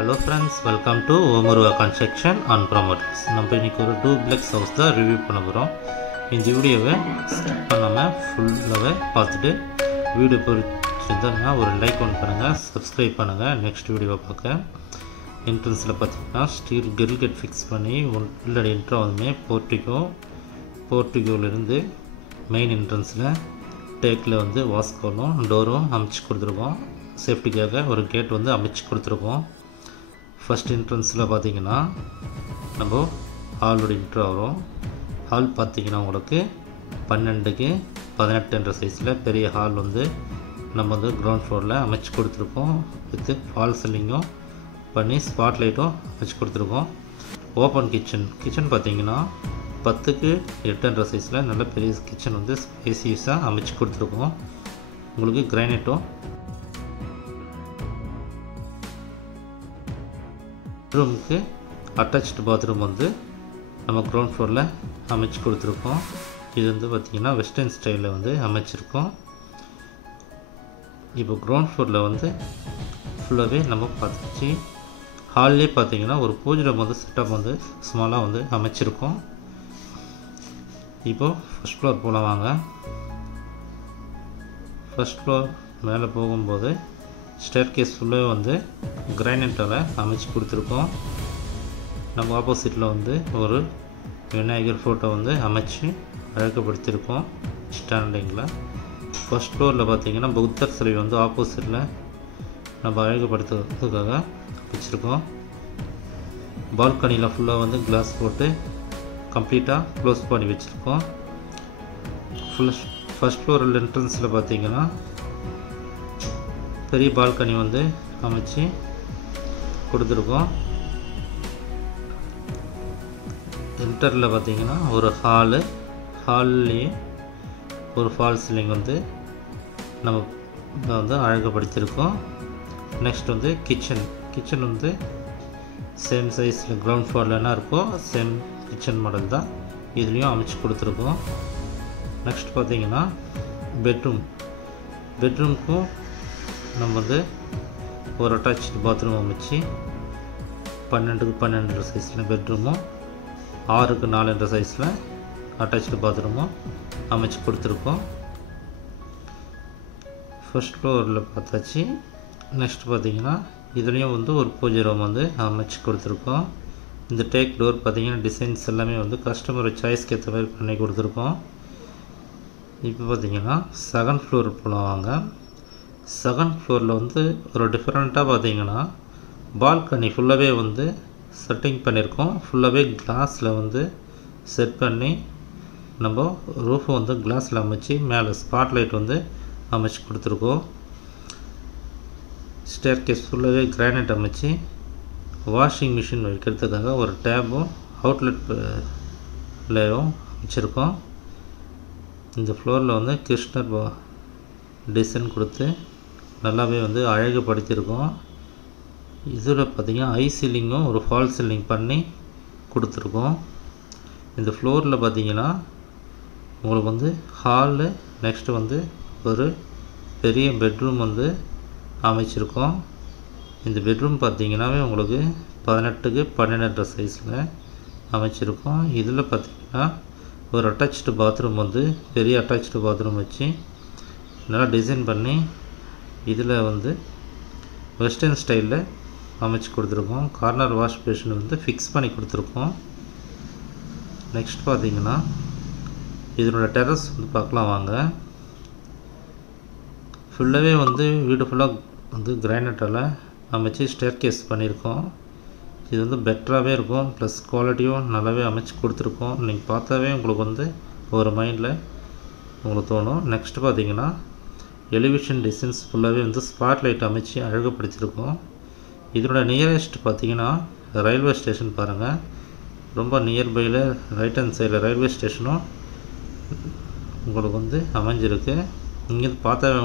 Hello friends, welcome to Omuruva Construction and Promoters. நம்ம இன்னைக்கு ஒரு டூப்ளெக்ஸ் ஹவுஸ் தான் ரிவ்யூ பண்ண போகிறோம். இந்த வீடியோவை ஸ்கிப் பண்ணாமல் ஃபுல்லாகவே பார்த்துட்டு வீடியோ பிடிச்சிருந்தா ஒரு லைக் ஒன்று பண்ணுங்கள், சப்ஸ்கிரைப் பண்ணுங்கள். நெக்ஸ்ட் வீடியோவை பார்க்க என்ட்ரன்ஸில் பார்த்தீங்கன்னா ஸ்டீல் கிரில் கேட் ஃபிக்ஸ் பண்ணி உள்ளே என்ட்ரா வந்துமே போர்ட்டிகோவிலேருந்து மெயின் என்ட்ரன்ஸில் டேக்கில் வந்து வாஸ்கோலும் டோரும் அமைச்சு கொடுத்துருக்கோம். சேஃப்டிக்காக ஒரு கேட் வந்து அமைச்சு கொடுத்துருக்கோம். ஃபஸ்ட் என்ட்ரன்ஸில் பார்த்தீங்கன்னா நம்ம ஹாலோட என்ட்ரு வரும். ஹால் பார்த்தீங்கன்னா உங்களுக்கு 12க்கு 18 என்ற சைஸில் பெரிய ஹால் வந்து நம்ம வந்து கிரவுண்ட் ஃப்ளோரில் அமைச்சு கொடுத்துருக்கோம். வித்து ஃபால் சீலிங்கும் பண்ணி ஸ்பாட் லைட்டும் அமைச்சு கொடுத்துருக்கோம். ஓப்பன் கிச்சன் பார்த்தீங்கன்னா 10க்கு 8 என்ற சைஸில் நல்ல பெரிய கிச்சன் வந்து ஸ்பேசியஸாக அமைச்சு கொடுத்துருக்கோம். உங்களுக்கு கிரானைட்டும் ரூமுக்கு அட்டாச்டு பாத்ரூம் வந்து நம்ம கிரவுண்ட் ஃப்ளோரில் அமைச்சு கொடுத்துருக்கோம். இது வந்து பார்த்திங்கன்னா வெஸ்டர்ன் ஸ்டைலில் வந்து அமைச்சிருக்கோம். இப்போ கிரவுண்ட் ஃப்ளோரில் வந்து ஃபுல்லாகவே நம்ம பார்த்துச்சு. ஹால்லே பார்த்திங்கன்னா ஒரு பூஜை ரூம் வந்து செட்டப் வந்து ஸ்மாலாக வந்து அமைச்சிருக்கோம். இப்போது ஃபஸ்ட் ஃப்ளோர் போகலாம் வாங்க. ஃபஸ்ட் ஃப்ளோர் மேலே போகும்போது ஸ்டேர் கேஸ் ஃபுல்லாக வந்து கிரானைட்டால் அமைச்சு கொடுத்துருக்கோம். நம்ம ஆப்போசிட்டில் வந்து ஒரு விநாயகர் ஃபோட்டோ வந்து அமைச்சு அழகுபடுத்தியிருக்கோம் ஸ்டாண்டிங்கில். ஃபஸ்ட் ஃப்ளோரில் பார்த்திங்கன்னா புத்தர் சிலை வந்து ஆப்போசிட்டில் நம்ம அழகுபடுத்துறதுக்காக வச்சுருக்கோம். பால்கனியில் ஃபுல்லாக வந்து கிளாஸ் போட்டு கம்ப்ளீட்டாக க்ளோஸ் பண்ணி வச்சுருக்கோம். ஃபஸ்ட் ஃப்ளோர் என்ட்ரன்ஸில் பார்த்திங்கன்னா பெரிய பால்கனி வந்து அமைச்சு கொடுத்துருக்கோம். என்டரில் பார்த்திங்கன்னா ஒரு ஹால்லேயே ஒரு ஃபால் சீலிங் வந்து நம்ம வந்து அழகுபடுத்தியிருக்கோம். நெக்ஸ்ட் வந்து கிச்சன் வந்து சேம் சைஸில் கிரவுண்ட் ஃப்ளோரில் என்ன இருக்கோ சேம் கிச்சன் மாடல் தான் இதுலேயும் அமைச்சு கொடுத்துருக்கோம். நெக்ஸ்ட் பார்த்திங்கன்னா பெட்ரூம்க்கும் நம்ம வந்து ஒரு அட்டாச்சு பாத்ரூம் அமைச்சு 12க்கு 12 சைஸில் பெட்ரூமும் 6க்கு 4 சைஸில் அட்டாச்சு பாத்ரூமும் அமைச்சு கொடுத்துருக்கோம். ஃபஸ்ட் ஃப்ளோரில் பார்த்தாச்சு. நெக்ஸ்ட் பார்த்திங்கன்னா இதுலேயும் வந்து ஒரு பூஜை ரூம் வந்து அமைச்சு கொடுத்துருக்கோம். இந்த டேக் டோர் பார்த்திங்கன்னா டிசைன்ஸ் எல்லாமே வந்து கஸ்டமர் சாய்ஸ்க்கு ஏற்ற மாதிரி பண்ணி கொடுத்துருக்கோம். இப்போ பார்த்திங்கன்னா செகண்ட் ஃப்ளோர் போகலாம் வாங்க. செகண்ட் ஃப்ளோரில் வந்து ஒரு டிஃப்ரெண்ட்டாக பார்த்திங்கன்னா பால்கனி ஃபுல்லாகவே வந்து செட்டிங் பண்ணியிருக்கோம். ஃபுல்லாகவே கிளாஸில் வந்து செட் பண்ணி நம்ம ரூஃபை வந்து கிளாஸில் அமைச்சு மேலே ஸ்பாட் லைட் வந்து அமைச்சு கொடுத்துருக்கோம். ஸ்டேர் கேஸ் ஃபுல்லாகவே கிரானைட் அமைச்சு வாஷிங் மிஷின் வைக்கிறதுக்காக ஒரு டேபும் அவுட்லெட்லேயும் அமைச்சிருக்கோம். இந்த ஃப்ளோரில் வந்து கிருஷ்ணர் டிசைன் கொடுத்து நல்லாவே வந்து அழகுபடுத்தியிருக்கோம். இதில் பார்த்திங்கன்னா ஐ சீலிங்கும் ஒரு ஃபால் சீலிங் பண்ணி கொடுத்துருக்கோம். இந்த ஃப்ளோரில் பார்த்திங்கன்னா உங்களுக்கு வந்து ஹாலு நெக்ஸ்ட்டு வந்து ஒரு பெரிய பெட்ரூம் வந்து அமைச்சிருக்கோம். இந்த பெட்ரூம் பார்த்திங்கன்னாவே உங்களுக்கு 18க்கு 12 சைஸில் அமைச்சிருக்கோம். இதில் பார்த்திங்கன்னா ஒரு அட்டாச்சு பாத்ரூம் வந்து பெரிய அட்டாச்சு பாத்ரூம் வச்சு நல்லா டிசைன் பண்ணி இதில் வந்து வெஸ்டர்ன் ஸ்டைலில் அமைச்சு கொடுத்துருக்கோம். கார்னர் வாஷ் பேஷன் வந்து ஃபிக்ஸ் பண்ணி கொடுத்துருக்கோம். நெக்ஸ்ட் பார்த்திங்கன்னா இதனோட டெரஸ் வந்து பார்க்கலாம் வாங்க. ஃபுல்லாகவே வந்து வீடு ஃபுல்லாக வந்து கிரானைட்டால் அமைச்சு ஸ்டேர் கேஸ் பண்ணியிருக்கோம். இது வந்து பெட்டராகவே இருக்கும், ப்ளஸ் குவாலிட்டியும் நல்லாவே அமைச்சு கொடுத்துருக்கோம். நீங்கள் பார்த்தாவே உங்களுக்கு வந்து ஒரு மைண்டில் உங்களுக்கு தோணும். நெக்ஸ்ட்டு பார்த்திங்கன்னா எலிவேஷன் டிசைன்ஸ் ஃபுல்லாகவே வந்து ஸ்பாட் லைட் அமைச்சு அழகுபடுத்தியிருக்கோம். இதனோட நியரஸ்ட் பார்த்திங்கன்னா ரயில்வே ஸ்டேஷன் பாருங்கள். ரொம்ப நியர்பையில் ரைட் ஹேண்ட் சைடில் ரயில்வே ஸ்டேஷனும் உங்களுக்கு வந்து அமைஞ்சிருக்கு. இங்கேருந்து பார்த்தாவே